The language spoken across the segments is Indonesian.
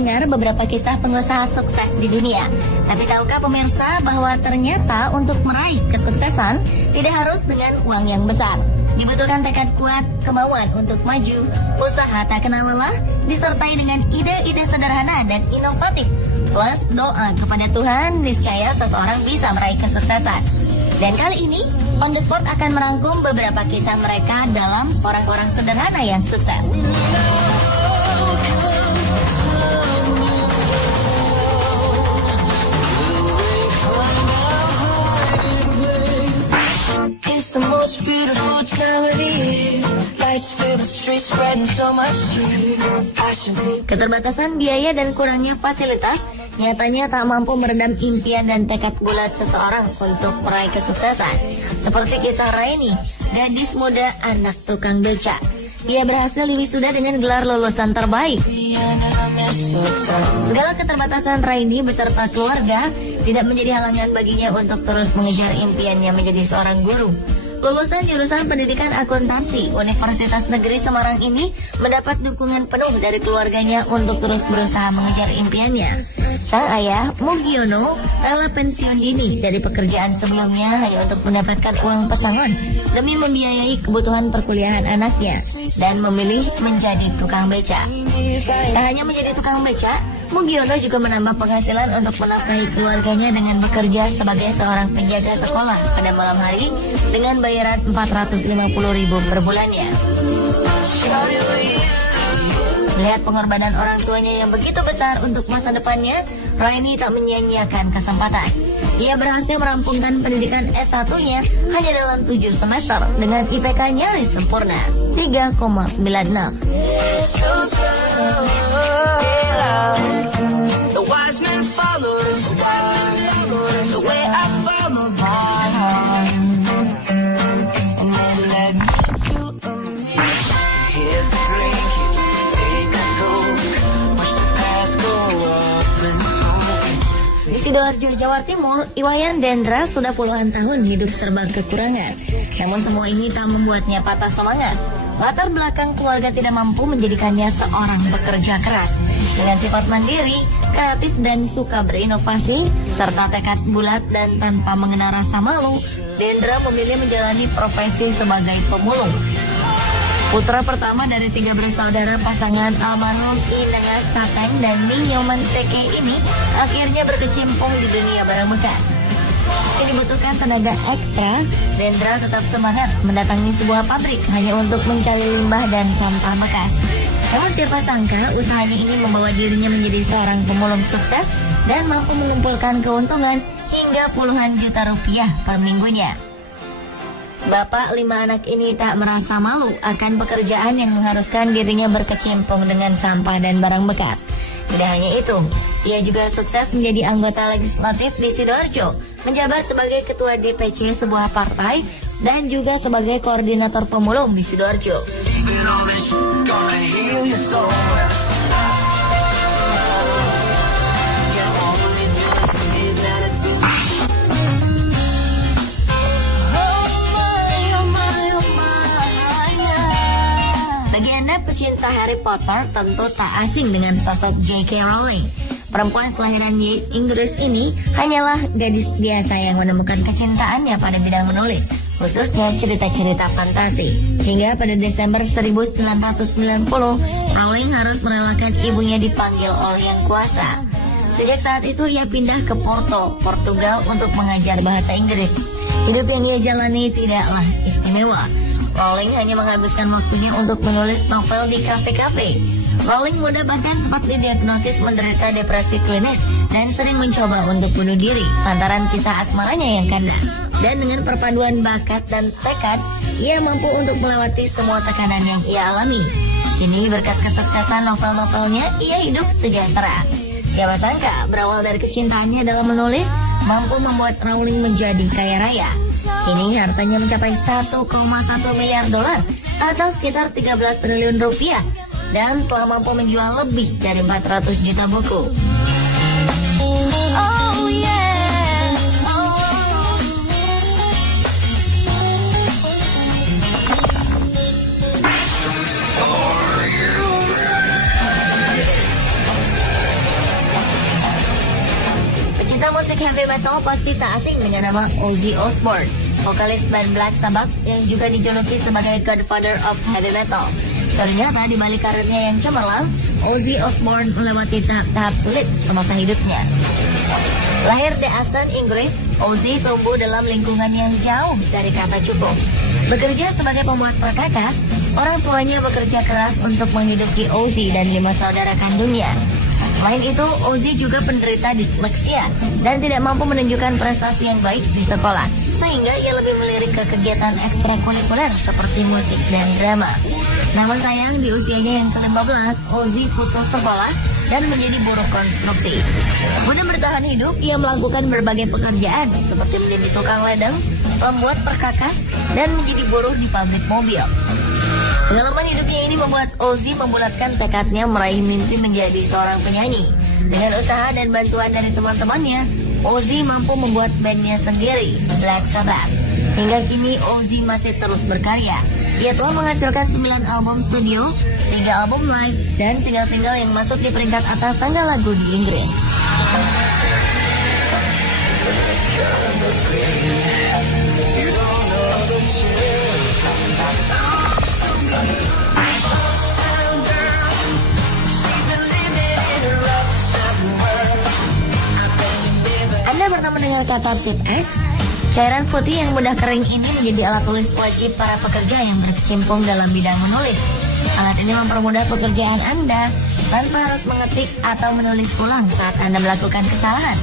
mendengar beberapa kisah pengusaha sukses di dunia. Tapi tahukah pemirsa bahwa ternyata untuk meraih kesuksesan tidak harus dengan uang yang besar. Dibutuhkan tekad kuat, kemauan untuk maju, usaha tak kenal lelah, disertai dengan ide-ide sederhana dan inovatif. Plus doa kepada Tuhan, niscaya seseorang bisa meraih kesuksesan. Dan kali ini, On The Spot akan merangkum beberapa kisah mereka dalam orang-orang sederhana yang sukses. It's the most beautiful time of the year. Lights fill the streets, spreading so much cheer. Keterbatasan biaya dan kurangnya fasilitas nyatanya tak mampu meredam impian dan tekad bulat seseorang untuk meraih kesuksesan. Seperti kisah Raini, gadis muda anak tukang beca. Dia berhasil wisuda dengan gelar lulusan terbaik. Segala keterbatasan Raini beserta keluarga tidak menjadi halangan baginya untuk terus mengejar impiannya menjadi seorang guru. Lulusan jurusan pendidikan akuntansi Universitas Negeri Semarang ini mendapat dukungan penuh dari keluarganya untuk terus berusaha mengejar impiannya. Sang ayah, Mugiono, rela pensiun dini dari pekerjaan sebelumnya hanya untuk mendapatkan uang pesangon demi membiayai kebutuhan perkuliahan anaknya dan memilih menjadi tukang beca. Tak hanya menjadi tukang beca, Mugiono juga menambah penghasilan untuk menafkahi keluarganya dengan bekerja sebagai seorang penjaga sekolah pada malam hari dengan bayaran 450.000 per bulannya. Melihat pengorbanan orang tuanya yang begitu besar untuk masa depannya, Raini tak menyia-nyiakan kesempatan. Ia berhasil merampungkan pendidikan S1-nya hanya dalam 7 semester dengan IPK nyaris sempurna, 3,96. The wise men follow the star, the way I follow my heart, and then led me to a hit the drink, take a look, watch the past go up and smoke. Di Sidoarjo, Jawa Timur, Iwayan Dendra sudah puluhan tahun hidup serba kekurangan. Namun semua ini tak membuatnya patah semangat. Latar belakang keluarga tidak mampu menjadikannya seorang pekerja keras. Dengan sifat mandiri, kreatif dan suka berinovasi, serta tekad bulat dan tanpa mengenal rasa malu, Dendra memilih menjalani profesi sebagai pemulung. Putra pertama dari 3 bersaudara pasangan almarhum Inengas Sateng dan Ninyoman Teke ini akhirnya berkecimpung di dunia barang bekas. Meski dibutuhkan tenaga ekstra, Dendra tetap semangat mendatangi sebuah pabrik hanya untuk mencari limbah dan sampah bekas. Namun siapa sangka usahanya ini membawa dirinya menjadi seorang pemulung sukses dan mampu mengumpulkan keuntungan hingga puluhan juta rupiah per minggunya. Bapak 5 anak ini tak merasa malu akan pekerjaan yang mengharuskan dirinya berkecimpung dengan sampah dan barang bekas. Tidak hanya itu, ia juga sukses menjadi anggota legislatif di Sidoarjo, menjabat sebagai ketua DPC sebuah partai dan juga sebagai koordinator pemulung di Sidoarjo. Bagi Anda pecinta Harry Potter tentu tak asing dengan sosok J.K. Rowling. Perempuan kelahiran Inggris ini hanyalah gadis biasa yang menemukan kecintaannya pada bidang menulis, khususnya cerita-cerita fantasi. Hingga pada Desember 1990, Rowling harus merelakan ibunya dipanggil oleh Yang Kuasa. Sejak saat itu ia pindah ke Porto, Portugal untuk mengajar bahasa Inggris. Hidup yang ia jalani tidaklah istimewa. Rowling hanya menghabiskan waktunya untuk menulis novel di kafe-kafe. Rowling muda bahkan sempat didiagnosis menderita depresi klinis dan sering mencoba untuk bunuh diri lantaran kisah asmaranya yang kandas. Dan dengan perpaduan bakat dan tekad, ia mampu untuk melewati semua tekanan yang ia alami. Kini berkat kesuksesan novel-novelnya, ia hidup sejahtera. Siapa sangka berawal dari kecintaannya dalam menulis, mampu membuat Rowling menjadi kaya raya. Kini hartanya mencapai 1,1 miliar dolar atau sekitar 13 triliun rupiah dan telah mampu menjual lebih dari 400 juta buku. Oh yeah, metal pasti tak asing dengan nama Ozzy Osbourne, vokalis band Black Sabbath yang juga dijuluki sebagai Godfather of Heavy Metal. Ternyata di balik karirnya yang cemerlang, Ozzy Osbourne melewati tahap sulit semasa hidupnya. Lahir di Aston, Inggris, Ozzy tumbuh dalam lingkungan yang jauh dari kata cukup. Bekerja sebagai pembuat perkakas, orang tuanya bekerja keras untuk menghidupi Ozzy dan 5 saudara kandungnya. Selain itu, Ozzy juga penderita disleksia dan tidak mampu menunjukkan prestasi yang baik di sekolah, sehingga ia lebih melirik ke kegiatan ekstrakurikuler seperti musik dan drama. Namun sayang, di usianya yang ke-15, Ozzy putus sekolah dan menjadi buruh konstruksi. Guna bertahan hidup, ia melakukan berbagai pekerjaan seperti menjadi tukang ladang, pembuat perkakas, dan menjadi buruh di pabrik mobil. Pengalaman hidupnya ini membuat Ozzy membulatkan tekadnya meraih mimpi menjadi seorang penyanyi. Dengan usaha dan bantuan dari teman-temannya, Ozzy mampu membuat bandnya sendiri, Black Sabbath. Hingga kini Ozzy masih terus berkarya. Ia telah menghasilkan 9 album studio, 3 album live, dan single-single yang masuk di peringkat atas tangga lagu di Inggris. Anda pernah mendengar kata tip X? Cairan putih yang mudah kering ini menjadi alat tulis wajib para pekerja yang berkecimpung dalam bidang menulis. Alat ini mempermudah pekerjaan Anda tanpa harus mengetik atau menulis ulang saat Anda melakukan kesalahan.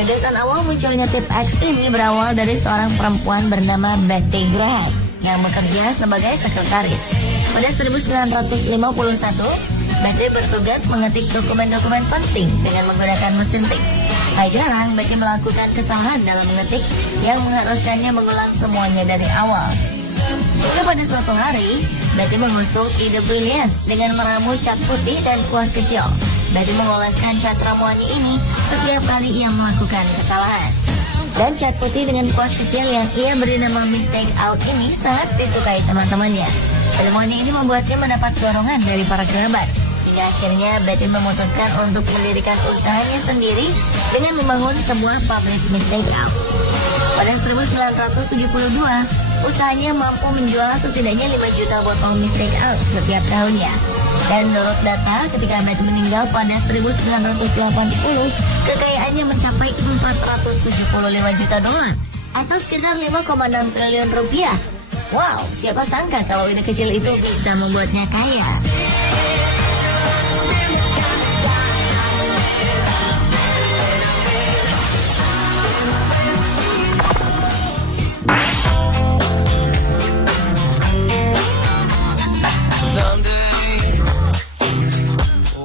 Gagasan awal munculnya tip X ini berawal dari seorang perempuan bernama Betty Graham yang bekerja sebagai sekretaris. Pada 1951, Betty bertugas mengetik dokumen-dokumen penting dengan menggunakan mesin tik. Tak jarang Betty melakukan kesalahan dalam mengetik yang mengharuskannya mengulang semuanya dari awal. Hingga pada suatu hari, Betty mengusung ide brilian dengan meramu cat putih dan kuas kecil. Betty mengoleskan cat ramuannya ini setiap kali ia melakukan kesalahan. Dan cat putih dengan kuas kecil yang ia beri nama Mistake Out ini sangat disukai teman-temannya. Semuanya ini membuatnya mendapat dorongan dari para kerabat. Hingga akhirnya Betty memutuskan untuk mendirikan usahanya sendiri dengan membangun sebuah pabrik Mistake Out. Pada 1972, usahanya mampu menjual setidaknya 5 juta botol Mistake Out setiap tahunnya. Dan menurut data, ketika Betty meninggal pada 1980, kekayaannya mencapai 475 juta dolar atau sekitar 5,6 triliun rupiah. Wow, siapa sangka kalau ide kecil itu bisa membuatnya kaya.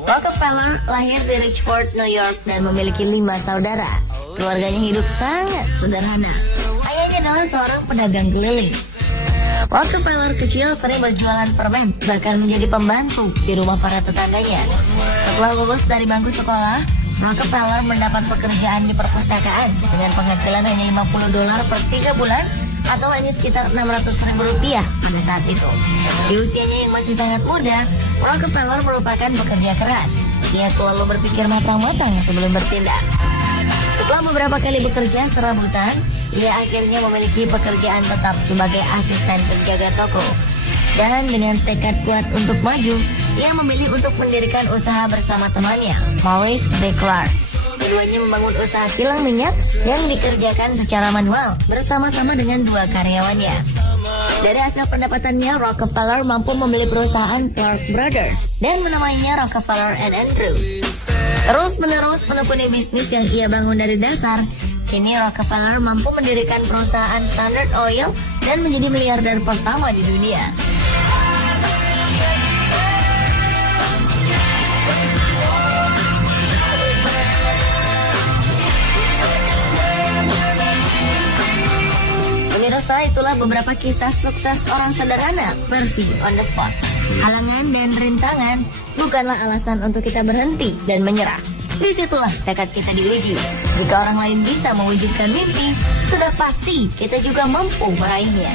Rockefeller lahir di Richford, New York dan memiliki 5 saudara. Keluarganya hidup sangat sederhana. Ayahnya adalah seorang pedagang keliling. Rockefeller kecil sering berjualan permen, bahkan menjadi pembantu di rumah para tetangganya. Setelah lulus dari bangku sekolah, Rockefeller mendapat pekerjaan di perpustakaan dengan penghasilan hanya $50 per 3 bulan atau hanya sekitar Rp600.000 pada saat itu. Di usianya yang masih sangat muda, Rockefeller merupakan pekerja keras. Ia selalu berpikir matang-matang sebelum bertindak. Setelah beberapa kali bekerja serabutan, ia akhirnya memiliki pekerjaan tetap sebagai asisten penjaga toko. Dan dengan tekad kuat untuk maju, ia memilih untuk mendirikan usaha bersama temannya, Maurice B. Clark. Keduanya membangun usaha kilang minyak yang dikerjakan secara manual bersama-sama dengan 2 karyawannya. Dari hasil pendapatannya, Rockefeller mampu membeli perusahaan Clark Brothers dan menamainya Rockefeller and Andrews. Terus-menerus menekuni bisnis yang ia bangun dari dasar, kini Rockefeller mampu mendirikan perusahaan Standard Oil dan menjadi miliarder pertama di dunia. Pemirsa, itulah beberapa kisah sukses orang sederhana versi on the spot. Halangan dan rintangan bukanlah alasan untuk kita berhenti dan menyerah. Disitulah tekad kita diuji. Jika orang lain bisa mewujudkan mimpi, sudah pasti kita juga mampu meraihnya.